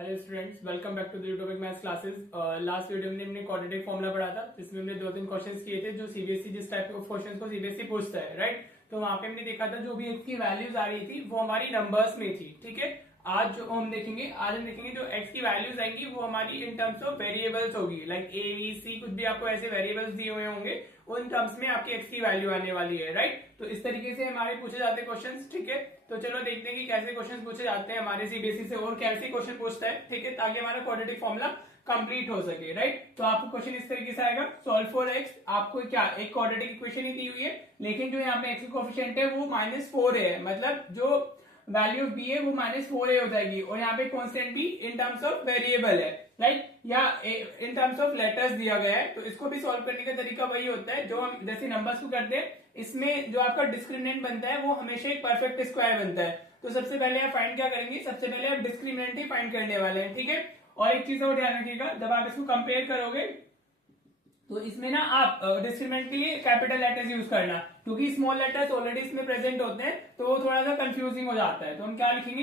Hello students, welcome back to the YouTube maths classes. Last video में हमने quadratic formula पढ़ा था, जिसमें हमने 2-3 क्वेश्चंस किए थे जो सीबीएसई जिस टाइप ऑफ क्वेश्चंस को सीबीएसई पूछता है, राइट। तो वहां पे हमने देखा था जो भी एक्स की वैल्यूज आ रही थी वो हमारी नंबर्स में थी, ठीक है। आज हम देखेंगे जो एक्स की वैल्यूज आएंगी वो हमारी इन टर्म्स ऑफ वेरिएबल्स होगी, लाइक ए बी सी, कुछ भी आपको ऐसे वेरिएबल्स दिए हुए होंगे, उन टर्म्स में आपकी एक्स की वैल्यू आने वाली है, राइट। तो इस तरीके से हमारे पूछे जाते हैं क्वेश्चंस, ठीक है। तो चलो देखते हैं कि कैसे क्वेश्चन पूछे जाते हैं हमारे सीबीएसई से और कैसे क्वेश्चन पूछता है, ठीक है, ताकि हमारा क्वाड्रेटिक फॉर्मूला कंप्लीट हो सके, राइट। तो आपको क्वेश्चन इस तरीके से आएगा, सॉल्व फॉर एक्स। आपको क्या एक क्वाड्रेटिक इक्वेशन ही दी हुई है, लेकिन जो यहाँ पे एक्स का कोएफिशिएंट है वो -4 है, मतलब जो वैल्यू ऑफ बी है वो -4a हो जाएगी, और यहाँ पे कांस्टेंट भी इन टर्म्स ऑफ वेरिएबल है, राइट, या इन टर्म्स ऑफ लेटर्स दिया गया है। तो इसको भी सॉल्व करने का तरीका वही होता है जो हम जैसे नंबर्स को करते हैं, इसमें जो आपका डिस्क्रिमिनेंट बनता है वो हमेशा एक परफेक्ट स्क्वायर बनता है। तो सबसे पहले आप फाइंड क्या करेंगे, सबसे पहले आप डिस्क्रिमिनेंट ही फाइंड करने वाले हैं, ठीक है। और एक चीज और ध्यान रखिएगा, जब आप इसको कंपेयर करोगे तो इसमें ना आप डिस्क्रिमिनेंट के लिए कैपिटल लेटर्स यूज करना, क्योंकि स्मॉल लेटर्स ऑलरेडी इसमें प्रेजेंट होते हैं तो वो थोड़ा सा कंफ्यूजिंग हो जाता है। तो हम क्या लिखेंगे,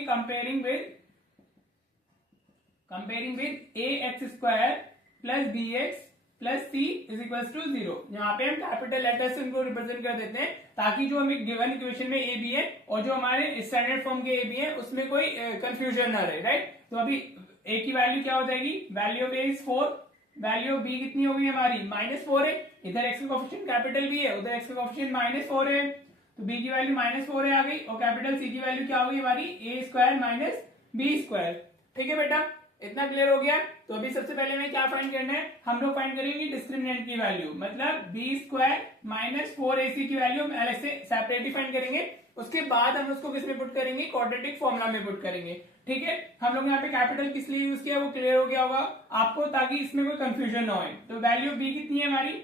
comparing with A X square plus B X plus C is equal to 0। यहाँ पे हम कैपिटल लेटर से उनको रिप्रेजेंट कर देते हैं, ताकि जो हमें गिवन इक्वेशन में ए बी है और जो हमारे स्टैंडर्ड फॉर्म के ए बी है उसमें कोई कंफ्यूजन ना रहे, राइट। तो अभी ए की वैल्यू क्या हो जाएगी, value of A is 4, value of B कितनी होगी हमारी -4 है, इधर एक्स का कोएफिशिएंट कैपिटल बी है, उधर एक्स का कोएफिशिएंट -4 है, तो बी की वैल्यू -4 है आ गई, और कैपिटल सी की वैल्यू क्या होगी हमारी ए स्क्वायर माइनस बी स्क्वायर, ठीक है बेटा, इतना क्लियर हो गया। तो अभी सबसे पहले हमें क्या फाइंड करना है, हम लोग फाइंड करेंगे डिस्क्रिमिनेंट की वैल्यू, मतलब बी स्क्वायर -4ac की वैल्यू हम अलग से सेपरेटली फाइंड करेंगे, उसके बाद हम उसको किस में पुट करेंगे, क्वाड्रेटिक फॉर्मूला में पुट करेंगे, ठीक है। हम लोग यहाँ पे कैपिटल किस लिए यूज किया वो क्लियर हो गया होगा आपको, ताकि इसमें कोई कंफ्यूजन ना हो। तो वैल्यू बी कितनी है हमारी,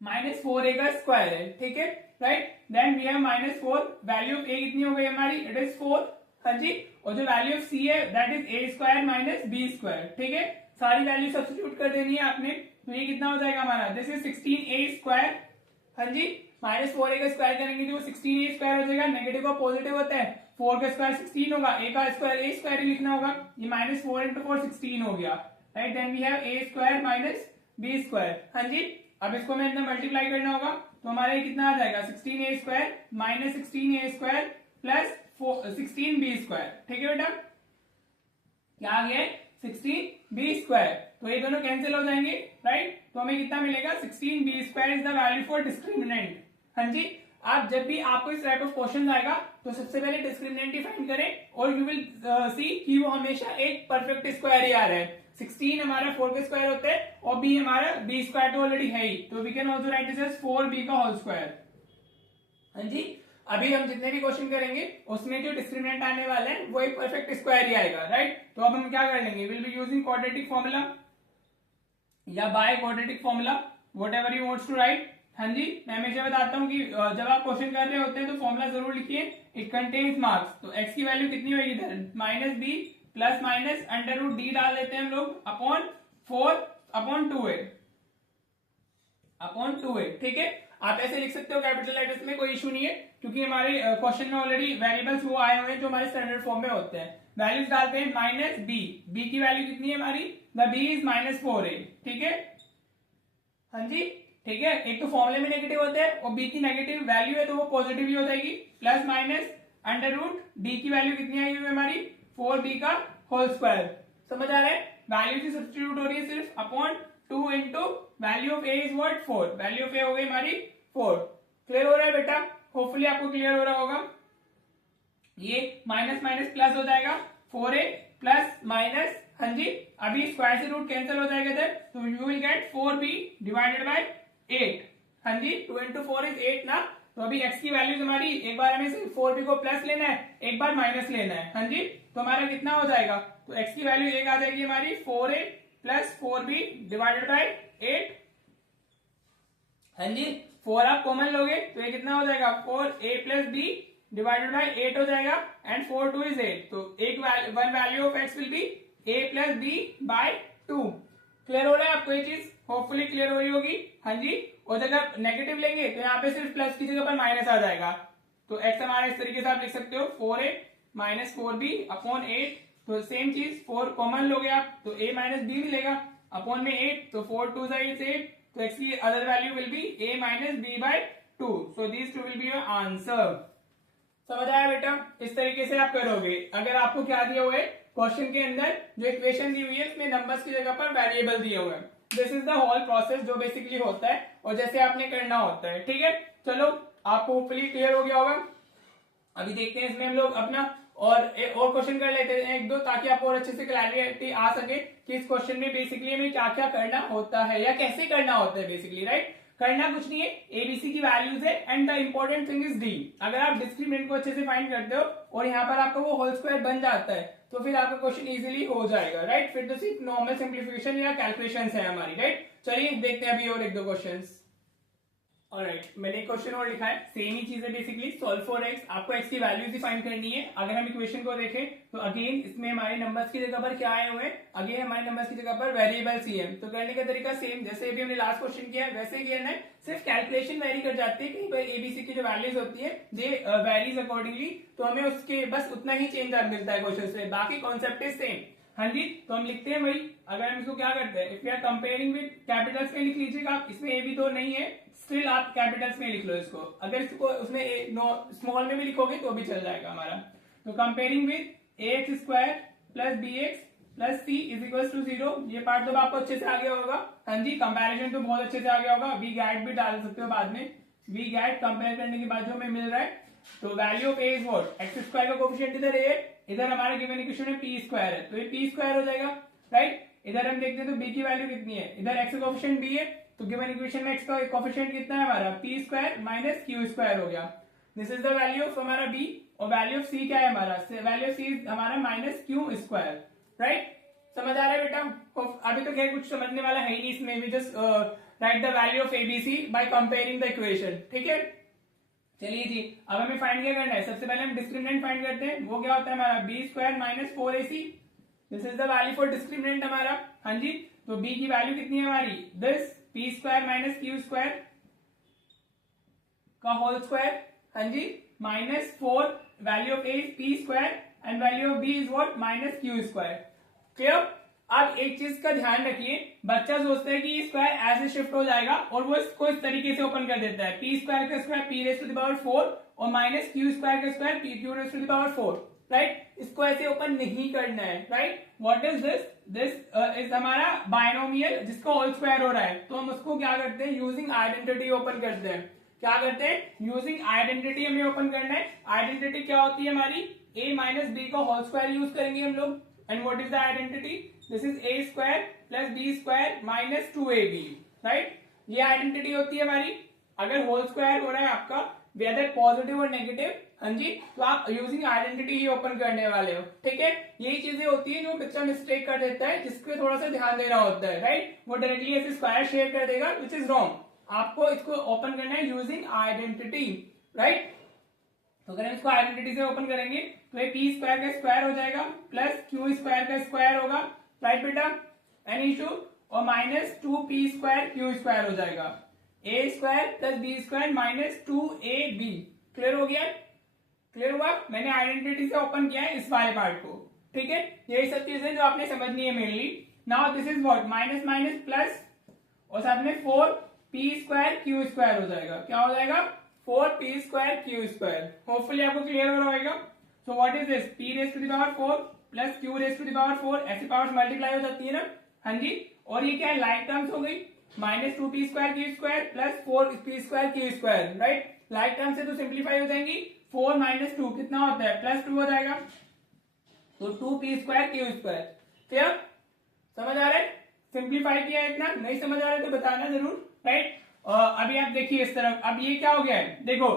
-4a का स्क्वायर है, ठीक है, right. Then we have -4, value of A कितनी हो गई हमारी, इट इज 4, हाँ जी, और जो वैल्यू ऑफ सी है that is A square minus B square, ठीक है। सारी वैल्यू सब्स्टिट्यूट कर देनी है आपने, तो ये कितना हो जाएगा हमारा, दिस इज 16a स्क्वायर, हाँ जी, -4a का स्क्वायर करेंगे तो 16a स्क्वायर हो जाएगा, नेगेटिव का पॉजिटिव होता है, 4 का स्क्वायर 16 होगा, a का स्क्वायर a स्क्वायर ही लिखना होगा, ये -4 × 4 16 हो गया, right. Then we have a square minus B square, हाँ जी। अब इसको मैं इतना मल्टीप्लाई करना होगा, तो हमारे कितना आ जाएगा, 16a square minus 16a square plus 16b square, ठीक है बेटा, क्या आ गया 16b स्क्वायर, तो ये दोनों कैंसिल हो जाएंगे, राइट। तो हमें कितना मिलेगा, 16b square is the value for discriminant, हाँ जी। आप जब भी आपको इस टाइप ऑफ क्वेश्चन आएगा तो सबसे पहले डिस्क्रिमिनेंट ही फाइंड करें, और यू विल सी कि वो हमेशा एक परफेक्ट स्क्वायर ही आ रहा है। 16 हमारा 4 का स्क्वायर होता है, और b हमारा b स्क्वायर तो ऑलरेडी है ही, तो we can also write this as 4b का होल स्क्वायर, हाँ जी। अभी हम जितने भी क्वेश्चन करेंगे उसमें जो डिस्क्रिमिनेंट आने वाला है वो एक परफेक्ट स्क्वायर ही आएगा, राइट। तो अब हम क्या कर लेंगे, will be using quadratic formula या by quadratic formula, whatever you wants to write, हाँ जी। मैं हमेशा बताता हूँ कि जब आप क्वेश्चन कर रहे होते हैं तो फॉर्मूला जरूर लिखिए, इट कंटेन्स मार्क्स। तो एक्स की वैल्यू कितनी होगी इधर, -b प्लस माइनस √d डाल देते हैं हम लोग अपॉन 4/2a, ठीक है। आप ऐसे लिख सकते हो कैपिटल लेटर्स में, कोई इशू नहीं है, क्योंकि हमारे क्वेश्चन में ऑलरेडी वेरिएबल्स वो आए हुए हैं जो हमारे स्टैंडर्ड फॉर्म में होते हैं। वैल्यूज डालते हैं -b की वैल्यू कितनी है हमारी, द b इज -4a, ठीक है, हाँ जी, ठीक है। एक तो फॉर्मूले में नेगेटिव होता है और b की नेगेटिव वैल्यू है तो वो पॉजिटिव ही हो जाएगी, प्लस माइनस √d की वैल्यू कितनी आई हुई हमारी, 4b का होल स्क्वायर, समझ आ रहा है। वैल्यू की सब्स्टिट्यूट हो रही है सिर्फ upon 2 into value of a is what 4, value of a हो गई हमारी 4, क्लियर हो रहा है बेटा, होपफुली आपको क्लियर हो रहा होगा। ये माइनस माइनस प्लस हो जाएगा, 4a प्लस माइनस, हाँ जी, अभी स्क्वायर से रूट कैंसिल हो जाएगा इधर, तो you will get 4b divided by 8, हाँ जी, 2 इंटू 4 इज 8 ना। तो अभी x की वैल्यूज हमारी, एक बार हमें 4b को प्लस लेना है, एक बार माइनस लेना है, हाँ जी। तो हमारा कितना हो जाएगा, तो x की वैल्यू एक आ जाएगी हमारी 4a plus 4b divided by 8, हाँ जी। 4 आप कॉमन लोगे तो ये कितना हो जाएगा, 4a plus b divided by 8 हो जाएगा, एंड 4 2 इज 8, तो one value of x will be a plus b by 2, clear हो रहा है आपको ये चीज, होपफुली क्लियर हो रही होगी, हाँ जी। और जगह नेगेटिव लेंगे तो यहाँ पे सिर्फ प्लस की जगह पर माइनस आ जाएगा, तो x हमारा इस तरीके से आप लिख सकते हो 4a माइनस 4b अपॉन 8 तो सेम चीज 4 कॉमन लोगे आप तो a माइनस बी मिलेगा अपॉन में 8, तो 4 2 is 8, तो x की other value will be a minus B by 2, so these two will be your answer. समझ आया बेटा? इस तरीके से आप करोगे। अगर आपको क्या दिया हुआ है क्वेश्चन के अंदर, जो इक्वेशन दी हुई है इसमें नंबर्स की जगह पर वेरिएबल दिए हुए हैं। This is the whole process जो बेसिकली होता है और जैसे आपने करना होता है। ठीक है, चलो आपको होपफुली क्लियर हो गया होगा। अभी देखते हैं इसमें हम लोग अपना और क्वेश्चन कर लेते हैं एक दो, ताकि आपको और अच्छे से क्लैरिटी आ सके कि इस क्वेश्चन में बेसिकली हमें क्या क्या करना होता है या कैसे करना होता है। बेसिकली राइट, करना कुछ नहीं है, एबीसी की वैल्यूज है and the important thing is D. अगर आप डिस्क्रिमिनेंट को अच्छे से फाइंड करते हो और यहाँ पर आपका वो होल स्क्वायर बन जाता है तो फिर आपका क्वेश्चन इजीली हो जाएगा। राइट, फिर तो सिर्फ नॉर्मल सिंप्लीफिकेशन या कैलकुलेशन है हमारी। राइट, चलिए देखते हैं अभी और एक दो क्वेश्चन। ऑलराइट, मैंने एक क्वेश्चन और लिखा है, सेम ही चीज है बेसिकली, सॉल्व फॉर एक्स। आपको एक्स की वैल्यूज ही फाइंड करनी है। अगर हम इक्वेशन को देखें तो अगेन इसमें हमारे नंबर्स की जगह पर क्या आए हुए हैं, अगेन हमारे नंबर्स की जगह पर वेरिएबल सी है। तो करने का तरीका सेम जैसे अभी हमने लास्ट क्वेश्चन किया है वैसे ही करना है, सिर्फ कैलकुलेशन वेरी कर जाती है। कहीं पर एबीसी की जो वैल्यूज होती है दे वेरीज अकॉर्डिंगली, तो हमें उसके बस उतना ही चेंज मिलता है क्वेश्चन से, बाकी कॉन्सेप्ट इज सेम। हाँ जी, तो हम लिखते हैं वही। अगर हम इसको क्या करते हैं, if you are comparing with capitals में लिख लीजिएगा आप, इसमें ए भी तो नहीं है, स्टिल आप कैपिटल्स में लिख लो इसको। अगर इसको उसमें स्मॉल में भी लिखोगे तो भी चल जाएगा हमारा। तो comparing with A X square plus B X plus C is equal to 0, ये पार्ट तो आपको अच्छे से आ गया होगा। हाँ जी, कंपैरिजन तो बहुत अच्छे से आ गया होगा। वी गैट भी डाल सकते हो बाद में, वी गैट कंपेयर करने के बाद जो हमें मिल रहा है, तो value of A is what, x square का कोफिशिएंट इधर ए, इधर हमारा गिवन इक्वेशन में पी स्क्वायर है तो ये पी स्क्वायर हो जाएगा। राइट, इधर हम देखते हैं तो बी की वैल्यू कितनी है, इधर एक्स का कोफिशिएंट बी है तो गिवन इक्वेशन में एक्स का कोफिशिएंट कितना है हमारा, P square minus Q square हो गया। This is the value of हमारा बी, और वैल्यू ऑफ सी क्या है हमारा, वैल्यू ऑफ सी हमारा माइनस क्यू स्क्वायर। राइट, समझ आ रहा है बेटा? अभी तो खैर कुछ समझने वाला है ही नहीं इसमें, we just write the value of ABC by comparing the equation. ठीक है, चलिए जी, अब हमें फाइंड क्या करना है, सबसे पहले हम डिस्क्रिमिनेंट फाइंड करते हैं। वो क्या होता है हमारा, B square minus 4ac, this is the value for discriminant हमारा। हाँ जी, तो b की वैल्यू कितनी है हमारी, this P square minus Q square का होल स्क्वायर। हाँ जी, minus 4, value of a is P square and value of b is what, minus Q square. Clear? अब एक चीज का ध्यान रखिए, बच्चा सोचता है कि स्क्वायर ऐसे शिफ्ट हो जाएगा और वो इसको इस तरीके से ओपन कर देता है, पी स्क्वायर का square P raise to the power 4 और माइनस क्यू स्क्वायर का square P Q raise to the power 4। Right, इसको ऐसे ओपन नहीं करना है। Right, what is this, this is हमारा बायनोमियल जिसका होल स्क्वायर हो रहा है, तो हम उसको क्या करते हैं, यूजिंग आइडेंटिटी ओपन करते हैं। क्या करते हैं, यूजिंग आइडेंटिटी हमें ओपन करना है। आइडेंटिटी क्या होती है हमारी, a माइनस बी का होल स्क्वायर यूज करेंगे हम लोग। And what is the identity, this is a square plus B square minus 2ab। Right, ये आइडेंटिटी होती है हमारी। अगर होल स्क्वायर हो रहा है आपका वेदर पॉजिटिव और नेगेटिव, हाँ जी, तो आप यूजिंग आइडेंटिटी ही ओपन करने वाले हो। ठीक है, यही चीजें होती है जो बच्चा मिस्टेक कर देता है, जिसपे थोड़ा सा ध्यान देना होता है। राइट, वो डायरेक्टली ऐसे स्क्वायर शेयर कर देगा, विच इज रॉन्ग। आपको इसको ओपन करना है यूजिंग आइडेंटिटी। राइट, तो अगर हम इसको आइडेंटिटी से ओपन करेंगे तो ये पी स्क्वायर का स्क्वायर हो जाएगा प्लस क्यू स्क्वायर का स्क्वायर होगा। राइट बेटा, एनी इशू, और minus 2p square Q square हो जाएगा, a square plus B square minus 2ab। Clear हो गया? क्लियर हुआ? मैंने आइडेंटिटी से ओपन किया है इस वाले पार्ट को। ठीक है, यही सब चीजें जो आपने समझनी है mainly. Now this is what, minus minus plus और साथ में 4p स्क्वायर क्यू स्क्वायर हो जाएगा। क्या हो जाएगा, 4p square Q square. Hopefully आपको क्लियर हो रहा होगा। So what is this, p raise to the power 4 plus Q raise to the power 4, ऐसी पावर्स मल्टीप्लाई हो जाती है ना। हाँ जी, और ये क्या है, लाइक टर्म्स हो गई, minus 2p square Q square plus 4p square Q square. Right, like term से तो सिंप्लीफाई हो जाएंगी, 4 माइनस 2 कितना होता है, प्लस 2 हो जाएगा, तो 2p square Q square. Clear? समझ आ रहा है? सिंप्लीफाई किया है, इतना नहीं समझ आ रहा है तो बताना जरूर। राइट, अभी आप देखिए इस तरफ, अब ये क्या हो गया है, देखो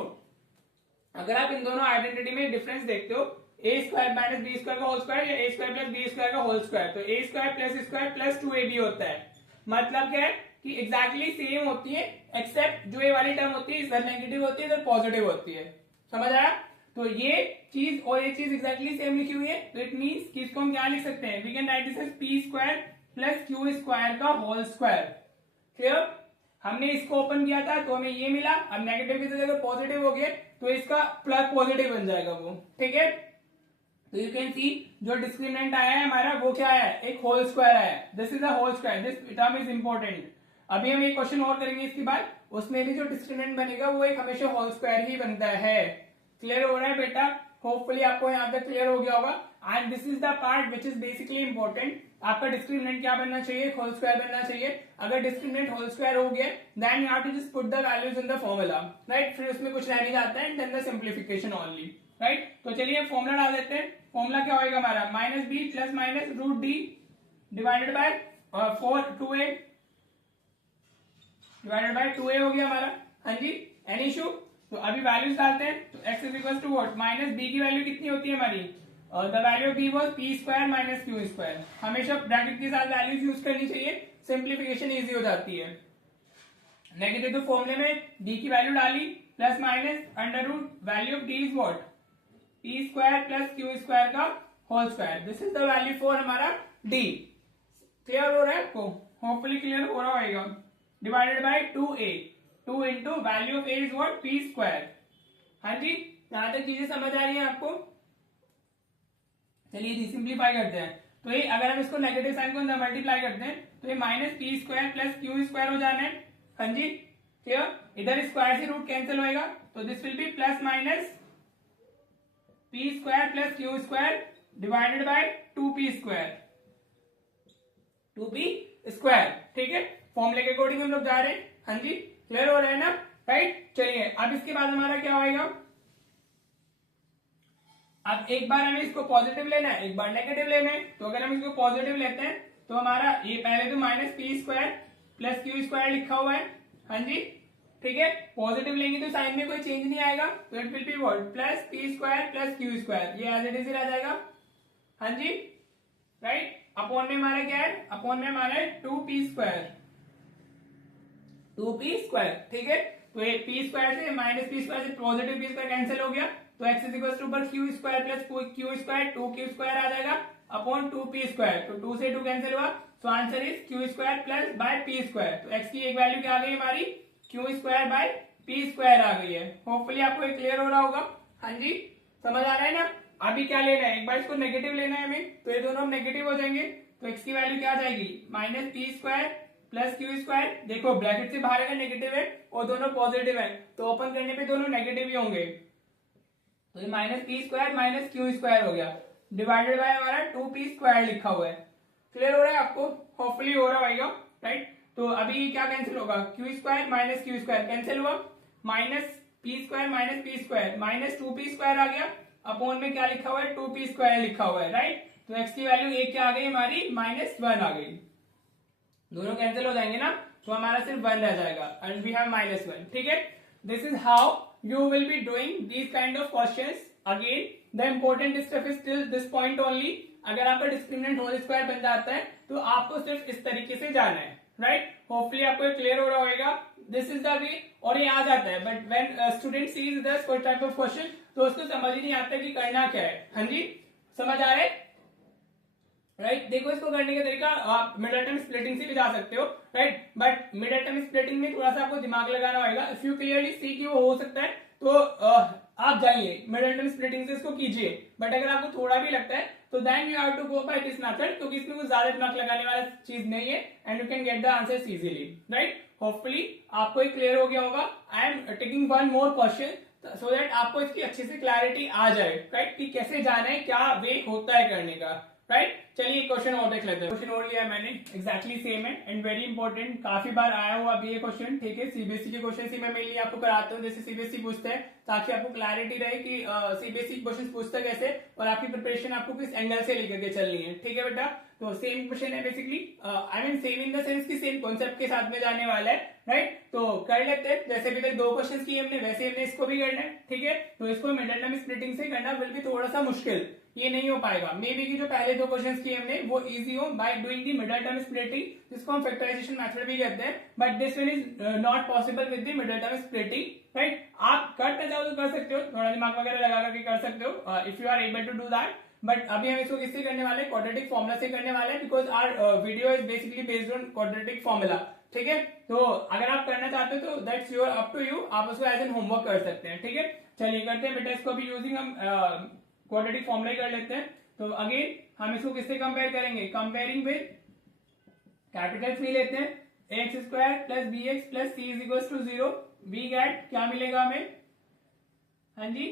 अगर आप इन दोनों आइडेंटिटी में डिफरेंस देखते हो, ए स्क्वायर माइनस बी स्क्वायर का होल स्क्वायर या ए स्क्वायर प्लस बी स्क्वायर का होल स्क्वायर, तो ए स्क्वायर प्लस 2ab होता है। मतलब क्या है कि एग्जैक्टली सेम होती है, एक्सेप्ट जो ये वाली टर्म होती है इधर नेगेटिव होती है, इधर पॉजिटिव होती है। समझ आया? तो ये चीज और ये चीज एग्जैक्टली सेम लिखी हुई है, तो इट मींस कि इसको हम क्या लिख सकते हैं, we can write this as P square plus Q square का होल स्क्वायर। क्लियर? हमने इसको ओपन किया था तो हमें ये मिला, अब नेगेटिव की जगह पॉजिटिव हो गया तो इसका प्लस पॉजिटिव बन जाएगा वो। ठीक है, तो यू कैन सी जो डिस्क्रिमिनेंट आया है हमारा वो क्या है, एक होल स्क्वायर आया है। This is a whole square, this term is important. अभी हम एक क्वेश्चन और करेंगे इसके बाद, उसमें भी जो डिस्क्रिमिनेंट बनेगा वो एक हमेशा होल स्क्वायर ही बनता है। क्लियर हो रहा है बेटा? होपफुली आपको यहाँ तक क्लियर हो गया होगा। And this is the part which is basically important. आपका डिस्क्रिमिनेंट क्या बनना चाहिए, होल स्क्वायर बनना चाहिए। अगर डिस्क्रिमिनेंट होल स्क्वायर हो गया then you have to just put the values in the formula, right. फिर उसमें कुछ रह नहीं जाता है, and then the simplification only, right. तो चलिए फॉर्मूला डाल देते हैं। फॉर्मूला क्या होगा हमारा, minus B plus minus root D divided by 2a divided by 2a हो गया हमारा। हाँ जी, एनी इशू? तो अभी वैल्यूज डालते हैं। तो x is equal to what, minus B की वैल्यू कितनी होती है हमारी, the value of b was p square minus q square. हमेशा ब्रैकेट के साथ वैल्यूज यूज करनी चाहिए, सिंप्लीफिकेशन इजी हो जाती है। नेगेटिव तो फॉर्मूले में b की वैल्यू डाली plus minus under root value of d is what, p square plus q square का whole square. This is the value for हमारा d। क्लियर हो रहा है आपको? होपफुली क्लियर हो रहा होगा। Divided by 2a, 2 into value of a is what, p square. हाँ जी, यहां तक चीजें समझ आ रही है आपको? चलिए सिंप्लीफाई करते हैं। तो ये अगर हम इसको नेगेटिव साइन को अंदर मल्टीप्लाई करते हैं तो ये minus P square plus Q square हो जाना है। हाँ जी, क्लियर? इधर स्क्वायर से रूट कैंसिल होएगा, तो this will B plus minus P square plus Q square divided by 2p square, 2p square. ठीक है, फॉर्मूले के अकॉर्डिंग हम लोग जा रहे हैं। हाँ जी, क्लियर हो रहा है ना, राइट। चलिए अब इसके बाद हमारा क्या होएगा, अब एक बार हमें इसको पॉजिटिव लेना है, एक बार नेगेटिव लेना है। तो अगर हम इसको पॉजिटिव लेते हैं तो हमारा ये पहले तो minus P square plus Q square लिखा हुआ है। हाँ जी, ठीक है। पॉजिटिव लेंगे तो साइन में कोई चेंज नहीं आएगा, तो it will be what, plus P square plus Q square, ये एज इट इज रह जाएगा। हाँ जी, राइट। अपॉन में हमारा क्या है, अपॉन में हमारा है 2p स्क्वायर, 2p स्क्वायर। ठीक है, तो ये p स्क्वायर से माइनस पी स्क्वायर से पॉजिटिव p स्क्वायर कैंसिल हो गया, तो x इज इक्वल टू ऊपर Q square plus Q square 2q square आ जाएगा अपॉन 2p स्क्वायर। तो 2 से 2 कैंसिल हुआ, so answer is Q square plus by p square. तो x की एक वैल्यू क्या आ गई हमारी, Q square by p square आ गई है। होपफुली आपको ये क्लियर हो रहा होगा। हाँ जी, समझ आ रहा है ना। अभी क्या लेना है, एक बार इसको नेगेटिव लेना है हमें, तो ये दोनों नेगेटिव हो जाएंगे। तो x की वैल्यू क्या आ जाएगी, minus P square plus Q square. देखो ब्रैकेट से बाहर अगर नेगेटिव है और दोनों पॉजिटिव है तो ओपन करने पे दोनों नेगेटिव ही होंगे। तो ये minus P square minus Q square हो गया, डिवाइडेड बाय हमारा 2p स्क्वायर लिखा हुआ है। क्लियर हो रहा है आपको? होपफुली हो रहा होगा, राइट। तो अभी क्या कैंसिल होगा, Q square minus Q square cancel हुआ, minus P square minus P square minus 2p square आ गया, अपॉन में क्या लिखा हुआ है, 2p स्क्वायर लिखा हुआ है, राइट। तो x की वैल्यू एक क्या आ गई हमारी, -1 आ गई। दोनों कैंसिल हो जाएंगे ना, तो हमारा सिर्फ 1 रह जाएगा एंड वी हैव -1। ठीक है, this is how you will be doing these kind of questions. Again, the important stuff is till this point only. अगर आपका डिस्क्रिमिनेंट होल स्क्वायर बन जाता है तो आपको सिर्फ इस तरीके से जाना है, राइट। होपफुली आपको क्लियर हो रहा होगा। दिस इज द वे, और ये आ जाता है, but when student sees this type of question तो उसको समझ ही नहीं आता कि करना क्या है। हाँ जी, समझ आ रहा है, राइट। देखो इसको करने का तरीका, आप मिडिल टर्म स्प्लिटिंग से भी जा सकते हो, right. But middle term splitting में थोड़ा सा आपको दिमाग लगाना होगा। इफ यू क्लियरली सी कि वो हो सकता है तो आप जाइए मिडिल टर्म स्प्लिटिंग से इसको कीजिए। बट अगर आपको थोड़ा भी लगता है तो then you have to go by this method, क्योंकि इसमें कुछ ज्यादा दिमाग लगाने वाला चीज नहीं है and you can get the answers easily, right. Hopefully आपको ये क्लियर हो गया होगा। I am taking one more question so that आपको इसकी अच्छे से क्लैरिटी आ जाए, राइट, कि कैसे जाना है, क्या वे होता है करने का, राइट। चलिए क्वेश्चन और देख लेते हैं। क्वेश्चन और लिया मैंने, एग्जैक्टली सेम है एंड वेरी इंपॉर्टेंट, काफी बार आया हुआ अभी ये क्वेश्चन। ठीक है, सीबीएसई के क्वेश्चन ही मैं मेनली आपको कराता हूँ, जैसे सीबीएसई पूछते हैं, ताकि आपको क्लैरिटी रहे कि सीबीएसई क्वेश्चन पूछता कैसे और आपकी प्रिपरेशन आपको किस एंगल से लेकर के चलनी है। ठीक है बेटा, तो सेम क्वेश्चन है basically, I mean same in the sense की सेम कॉन्सेप्ट के साथ में जाने वाला है, राइट। तो कर लेते हैं, जैसे अभी तक 2 क्वेश्चन किए हमने वैसे हमने इसको भी करना है। ठीक है, तो इसको मिडिल टर्म स्प्लिटिंग से करना विल बी थोड़ा सा मुश्किल, ये नहीं हो पाएगा। मे बी की जो पहले 2 क्वेश्चंस किए हमने वो इजी हो by doing the middle term splitting, जिसको हम फैक्टराइजेशन मेथड भी कहते हैं, but this one is not possible with the middle term splitting, right. आप करते जाओ तो कर सकते हो, थोड़ा दिमाग वगैरह लगा करके कर सकते हो if you are able to do that. But अभी हम इसको किससे करने वाले हैं, क्वाड्रेटिक फॉर्मूला से करने वाले हैं, because our video is basically based on quadratic formula. ठीक है, तो अगर आप करना चाहते हो तो that's your up to you, आप उसको एज एन होमवर्क कर सकते हैं। ठीक है, चलिए करते हैं बेटा इसको अभी यूजिंग हम क्वाड्रेटिक फॉर्मूला ही कर लेते हैं। तो अगेन हम इसको किससे कंपेयर करेंगे, कंपेयरिंग विद कैपिटल सी लेते हैं, X square plus B X plus C is equal to 0। We get क्या मिलेगा हमें, हाँ जी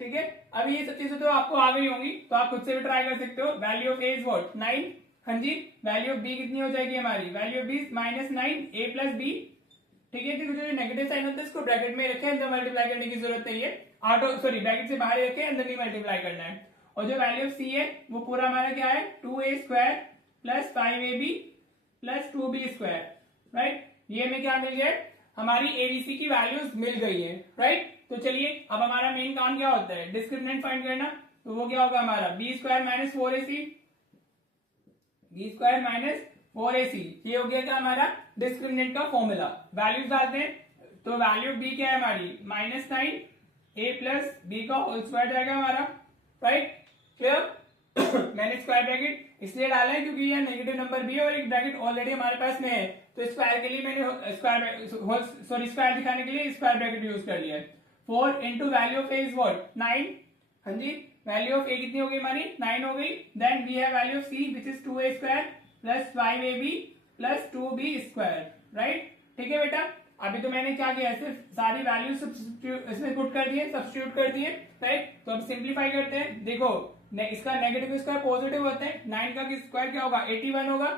ठीक है। अभी ये सब चीजें तो आपको आ गई होंगी, तो आप खुद से भी ट्राई कर सकते हो। Value of A is what 9, हाँ जी। वैल्यू ऑफ बी कितनी हो जाएगी हमारी, value of B -9 A plus B, ठीक है। तो जो नेगेटिव साइन होता है इसको ब्रैकेट में रखें, अंदर मल्टीप्लाई करने की जरूरत नहीं है, ऑटो सॉरी ब्रैकेट से बाहर रखें, अंदर नहीं मल्टीप्लाई करना है। और जो वैल्यू ऑफ सी है वो पूरा हमारा क्या है, 2a square plus 5ab plus 2b square, right. ये हमें क्या मिल गया, हमारी एबीसी की वैल्यूज मिल गई है, राइट। तो चलिए अब हमारा मेन काम क्या होता है, डिस्क्रिमिनेंट फाइंड करना। तो वो क्या होगा हमारा B square minus 4ac, B square minus 4ac, ये हो गया क्या हमारा डिस्क्रिमिनेंट का फॉर्मूला। वैल्यूज डालते हैं, तो वैल्यू बी क्या है हमारी -9 ए प्लस बी का होल स्क्वायर जाएगा हमारा, राइट क्लियर। मैंने स्क्वायर ब्रैकेट इसलिए डाला है क्योंकि यह नेगेटिव नंबर भी है और एक ब्रैकेट ऑलरेडी हमारे पास में है, तो स्क्वायर के लिए मैंने स्क्वायर दिखाने के लिए स्क्वायर ब्रैकेट यूज कर लिया है। 4 into value of A is what 9, हाँ जी। वैल्यू ऑफ ए कितनी हो गई हमारी 9 हो गई। Then we have value of C which is 2a square plus 5ab plus 2b square, right ठीक है बेटा। अभी तो मैंने क्या किया, सिर्फ सारी वैल्यू इसमें पुट कर दिए, सब्स्टिट्यूट कर दिए, राइट। तो अब सिंप्लीफाई करते हैं। देखो इसका नेगेटिव स्क्वायर पॉजिटिव होता है, 9 का स्क्वायर क्या होगा 81 होगा।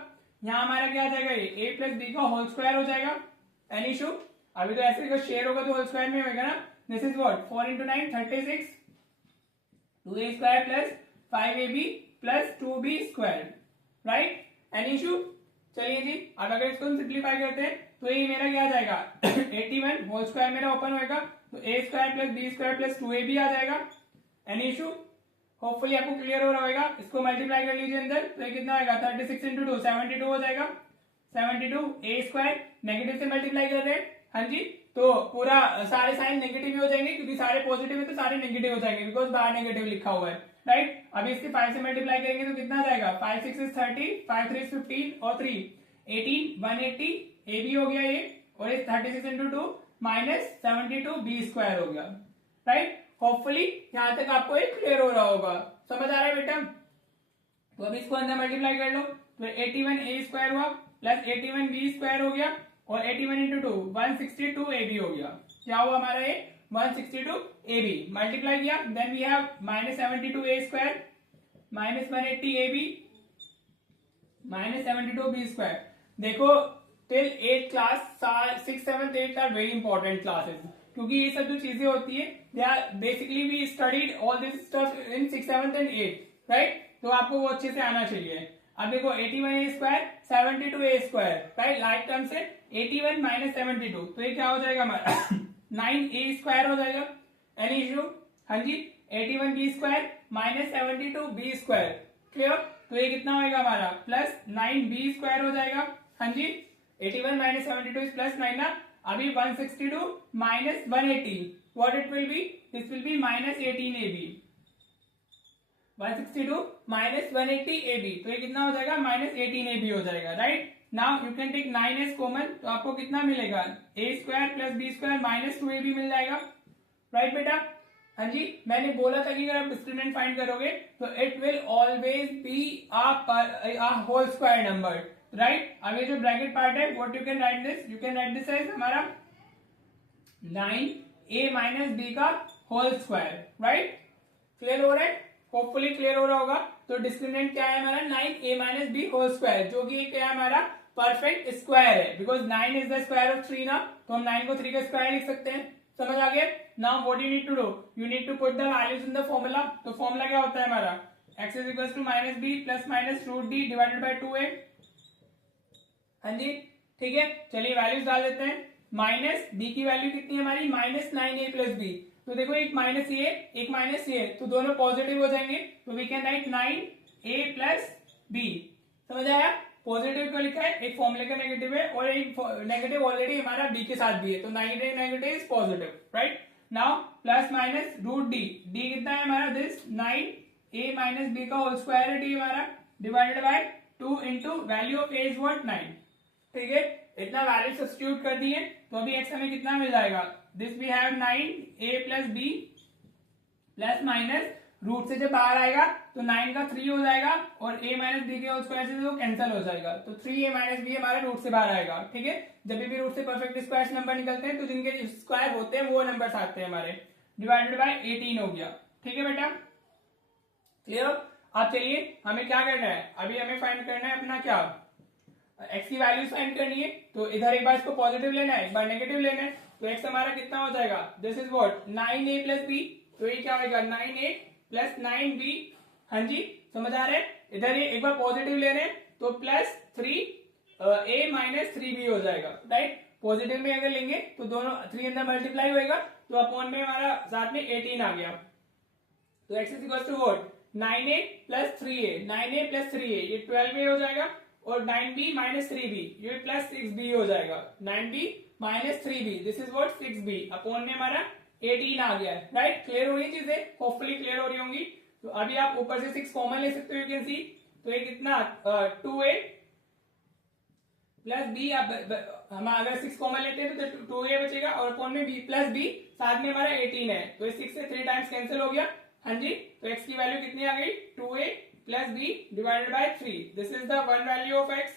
यहाँ हमारा क्या आ जाएगा, ये a प्लस बी का होल स्क्वायर हो जाएगा, एनी इशू। अभी तो ऐसे शेयर होगा तो होल स्क्वायर में होगा ना। This is what 4 into 9 36, 2a square plus 5ab plus 2b square, right any issue. चलिए जी अब अगर इसको हम सिंप्लीफाई करते हैं तो ये मेरा क्या आ जाएगा 81 होल स्क्वायर मेरा ओपन होएगा, तो a square plus B square plus 2ab आ जाएगा, एनी इशू। होपफुली आपको क्लियर हो रहा होगा। इसको मल्टीप्लाई कर लीजिए अंदर, तो ये कितना होगा 36 इंटू 2 72 हो जाएगा। 72 a स्क्वायर नेगेटिव से मल्टीप्लाई कर रहे हैं, हाँ जी। तो पूरा सारे साइन नेगेटिव ही हो जाएंगे क्योंकि सारे पॉजिटिव है तो सारे नेगेटिव हो जाएंगे बिकॉज बाहर नेगेटिव लिखा हुआ है, राइट। अभी इसके 5 से मल्टीप्लाई करेंगे तो कितना जाएगा 5 6 इज 30, 5 3 इज 15 और 3 18 180 ए बी हो गया ये, और ये 36 इंटू 2 माइनस 72 बी स्क्वायर हो गया, राइट। होपफुली यहां तक आपको एक क्लियर हो रहा होगा, समझ आ रहा है बेटा। तो अभी इसको अंदर मल्टीप्लाई कर लो, तो 81 ए स्क्वायर हुआ प्लस 81 बी स्क्वायर हो गया, और 81 इंटू 2 162 ए बी हो गया। क्या हुआ हमारा ये 162 ए बी मल्टीप्लाई किया। Then we have -72 A square minus 180 A B minus 72 B square. देखो till 8th class 6th 7th 8th are very important classes, क्योंकि ये सब जो चीजें होती है they are basically we studied all this stuff in 6th 7th and 8th, right. तो आपको वो अच्छे से आना चाहिए। अब देखो 81 ए square 72 A square, right like term से 81 माइनस 72, तो ये क्या हो जाएगा हमारा 9 ए स्क्वायर हो जाएगा, एनी इशू, हाँ जी। 81 b square minus 72 B square, clear. तो ये कितना होगा हमारा प्लस 9 बी स्क्वायर हो जाएगा, हाँ जी। 81 माइनस 72 इज प्लस 9 ना। अभी 162 minus 180 what it will be, this will be minus 18 a b. 162 minus 180 A b, तो ये कितना हो जाएगा माइनस 18 ए बी हो जाएगा, right. Now you can take 9 as common, तो आपको कितना मिलेगा A square plus B square minus 2 A B मिल जाएगा, राइट बेटा। हाँ जी मैंने बोला था कि अगर आप डिस्क्रिमिनेंट फाइंड करोगे तो it will always be a whole square number, right. अब ये जो ब्रैकेट पार्ट है what you can write this, you can write this as हमारा 9a माइनस बी का होल स्क्वायर, राइट। क्लियर हो रहा है, होपफुली क्लियर हो रहा होगा। तो डिस्क्रिमिनेंट क्या है हमारा 9a minus B whole square, जो कि क्या है हमारा परफेक्ट स्क्वायर है, because 9 is the square of 3 ना, तो हम 9 को 3 का स्क्वायर लिख सकते हैं, समझ आ गया। Now what you need to do, you need to put the values in the formula. तो फॉर्मूला क्या होता है हमारा x is equal to minus B plus minus root D divided by 2a, हाँ जी ठीक है। चलिए वैल्यूज डाल देते हैं। माइनस बी की वैल्यू कितनी है हमारी -9a प्लस बी, तो देखो एक माइनस ए एक माइनस ए, तो दोनों पॉजिटिव हो जाएंगे, तो we can write 9a plus b, समझ आया। पॉजिटिव को लिखा है, एक फॉर्मूले का नेगेटिव है और एक नेगेटिव ऑलरेडी हमारा बी के साथ भी है, तो negative is positive, right. Now plus minus root d, d कितना है हमारा दिस 9a माइनस बी का होल स्क्वायर है डी हमारा, divided by 2 into value of A is what 9, ठीक है। इतना वैल्यू सब्स्टिट्यूट कर दिए, तो अभी एक्स हमें कितना मिल जाएगा, this we have 9a plus b plus minus root से जब बाहर आएगा तो 9 का 3 हो जाएगा और a माइनस बी के होल स्क्वायर से वो कैंसिल हो जाएगा, तो 3a माइनस बी हमारा रूट से बाहर आएगा। ठीक है, जब भी रूट से परफेक्ट स्क्वायर नंबर निकलते हैं तो जिनके स्क्वायर होते हैं वो नंबर आते हैं हमारे, डिवाइडेड बाय 18 हो गया। ठीक है बेटा, क्लियर। अब चलिए हमें क्या करना है, अभी हमें फाइंड करना है अपना क्या, x की वैल्यूज फाइंड करनी है। तो इधर एक बार इसको पॉजिटिव लेना है, एक बार नेगेटिव लेना है, तो x हमारा कितना हो जाएगा, this is what 9a plus b, तो ये क्या होगा 9a प्लस 9b। हाँ जी, समझ आ रहे हैं, इधर ये एक बार पॉजिटिव ले रहे हैं तो प्लस 3a माइनस 3b हो जाएगा, राइट। पॉजिटिव में अगर लेंगे तो दोनों 3 अंदर मल्टीप्लाई होएगा तो अपॉन में हमारा साथ में 18 आ गया, तो x is equal to what 9a plus 3a, 9a plus 3a ये 12a हो जाएगा, और 9b माइनस 3b ये प्लस 6b हो जाएगा, 9b minus 3b this is what 6b, upon में हमारा 18 आ गया है, राइट। क्लियर हो रही चीजें, होपफुली क्लियर हो रही होंगी। तो अभी आप ऊपर से 6 कॉमन ले सकते हो, यू कैन सी, तो ये कितना 2a प्लस b, हम अगर 6 कॉमन लेते हैं तो 2a बचेगा और अपॉन में b प्लस b, साथ में हमारा 18 है, तो ये 6 से 3 टाइम्स कैंसिल हो गया। हाँ जी, तो x की वैल्यू कितनी आ गई 2a plus b divided by 3, this is the one value of x।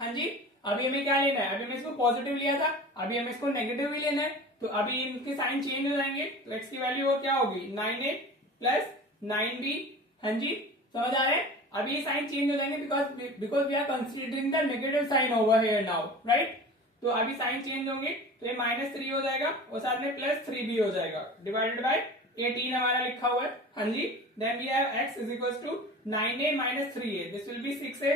हाँ जी, अभी हमें क्या लेना है, अभी हमें इसको पॉजिटिव लिया था, अभी हमें इसको नेगेटिव भी लेना है, तो अभी इनके साइन चेंज हो जाएंगे, तो x की वैल्यू और क्या होगी 9a प्लस 9b। हाँ जी, समझ आ रहे हैं, अभी ये साइन चेंज हो जाएंगे because we are considering the negative sign over here now, right. तो अभी साइन चेंज होंगे, तो ये -3 हो जाएगा और साथ में प्लस 3b हो जाएगा, डिवाइडेड बाय 18 हमारा लिखा हुआ है। हाँ जी, then we have x is equal to 9a minus 3a, this will be 6a,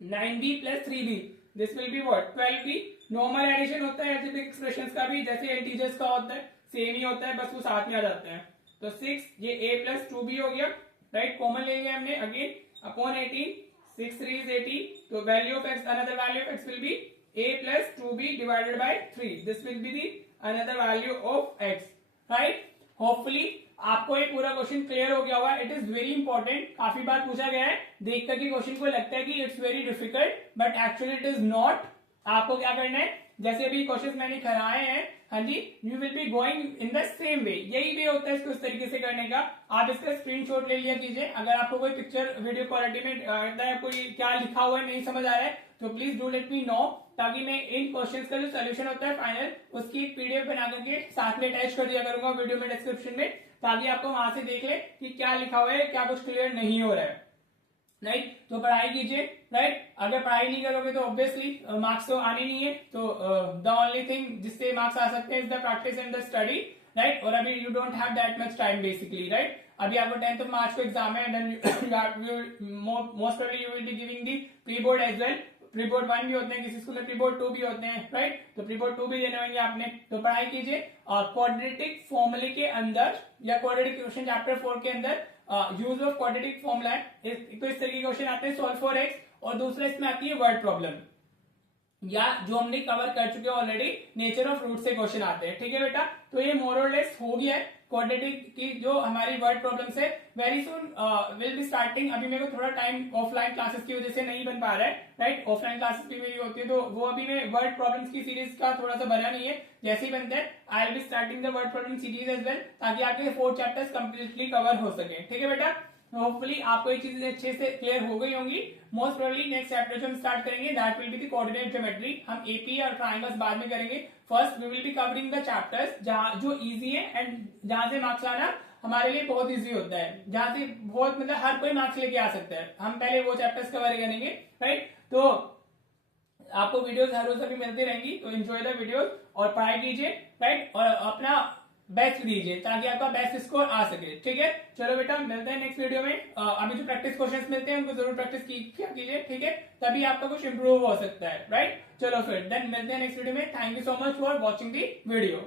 9b plus 3b this will be what 12b। Normal addition होता है ऐसे एक्सप्रेशंस का भी, जैसे इंटीजर्स का होता है सेम ही होता है, बस वो साथ में आ जाते हैं। तो 6 ये a प्लस 2b हो गया, राइट, कॉमन ले लिया हमने अगेन अपॉन 18, 6 3 is 80, तो value of x, another value of x will be a plus 2b divided by 3, this will be the another value of x, right. Hopefully आपको ये पूरा question clear हो गया होगा। इट इज वेरी इंपॉर्टेंट, काफी बार पूछा गया है, देख करके क्वेश्चन को लगता है कि it's very difficult, but actually it is not. आपको क्या करना है, जैसे अभी क्वेश्चन मैंने कराए हैं, हाँ जी, you will be going in the same way, यही वे होता है इसको इस तरीके से करने का। आप इसका स्क्रीनशॉट ले लिया कीजिए, अगर आपको कोई पिक्चर वीडियो क्वालिटी में कोई क्या लिखा हुआ है नहीं समझ आ रहा है तो please do let me know, ताकि मैं इन क्वेश्चंस का जो सोल्यूशन होता है फाइनल, उसकी एक पीडीएफ बना करके साथ में अटैच कर दिया करूंगा वीडियो में डिस्क्रिप्शन में, ताकि आपको वहां से देख ले कि क्या लिखा हुआ है, क्या कुछ क्लियर नहीं हो रहा है, राइट। तो पढ़ाई कीजिए, राइट। अगर पढ़ाई नहीं करोगे तो ऑब्वियसली मार्क्स तो आने नहीं है, तो द ओनली थिंग जिससे मार्क्स आ सकते हैं is the practice and the study, right. और अभी you don't have that much time basically, right. अभी आपको 10th ऑफ मार्च को एग्जाम है, then most probably you will be giving the pre board as well, pre board 1 भी होते हैं, किसी स्कूल में प्री बोर्ड 2 भी होते हैं, राइट। तो प्री बोर्ड 2 भी देने होंगे आपने, तो पढ़ाई कीजिए। क्वाड्रेटिक फॉर्मूले के अंदर या क्वाड्रेटिक क्वेश्चन चैप्टर 4 के अंदर यूज ऑफ क्वाड्रेटिक फॉर्मूला है, तो इस तरह के क्वेश्चन आते हैं, सॉल्व फॉर x, और दूसरा इसमें आती है वर्ड प्रॉब्लम, या जो हमने कवर कर चुके हैं ऑलरेडी, नेचर ऑफ रूट से क्वेश्चन आते हैं। ठीक है बेटा, तो ये मोर और लेस हो गया है क्वाड्रेटिक की जो हमारी वर्ड प्रॉब्लम्स है। Very soon will be starting, अभी मेरे को थोड़ा टाइम ऑफलाइन क्लासेस की वजह से नहीं बन पा रहा है, राइट। ऑफलाइन क्लासेस भी मेरी होती है, तो वो अभी मैं वर्ड प्रॉब्लम्स की सीरीज का थोड़ा सा बना नहीं है, जैसे ही बनता है I will be starting the word problem series as well, ताकि आपके 4 चैप्टर्स कंप्लीटली कवर हो सके। ठीक है बेटा, होपफुली आपको ये चीजें अच्छे से क्लियर हो गई होंगी। मोस्ट प्रोबेबली नेक्स्ट चैप्टर जो हम स्टार्ट करेंगे that will be the coordinate geometry, हम एपी और ट्रायंगल्स बाद में करेंगे। First we will be covering the chapters जो इजी है एंड जहां से मार्क्स लाना हमारे लिए बहुत इजी होता है, जहां से बहुत मतलब हर कोई मार्क्स लेके आ सकता है, हम पहले वो चैप्टर्स कवर करेंगे, राइट। तो आपको वीडियोस हर रोज अभी मिलती रहेंगी, तो एंजॉय द वीडियोस और पढ़ाई कीजिए, राइट, और अपना बेस्ट दीजिए ताकि आपका बेस्ट स्कोर आ सके। ठीक है, चलो बेटा मिलते हैं नेक्स्ट वीडियो में। अभी जो प्रैक्टिस क्वेश्चंस मिलते हैं उनको जरूर प्रैक्टिस कीजिए, ठीक है, तभी आपका कुछ इंप्रूव हो सकता है, राइट। चलो फिर देन मिलते हैं नेक्स्ट वीडियो में। Thank you so much for watching the video.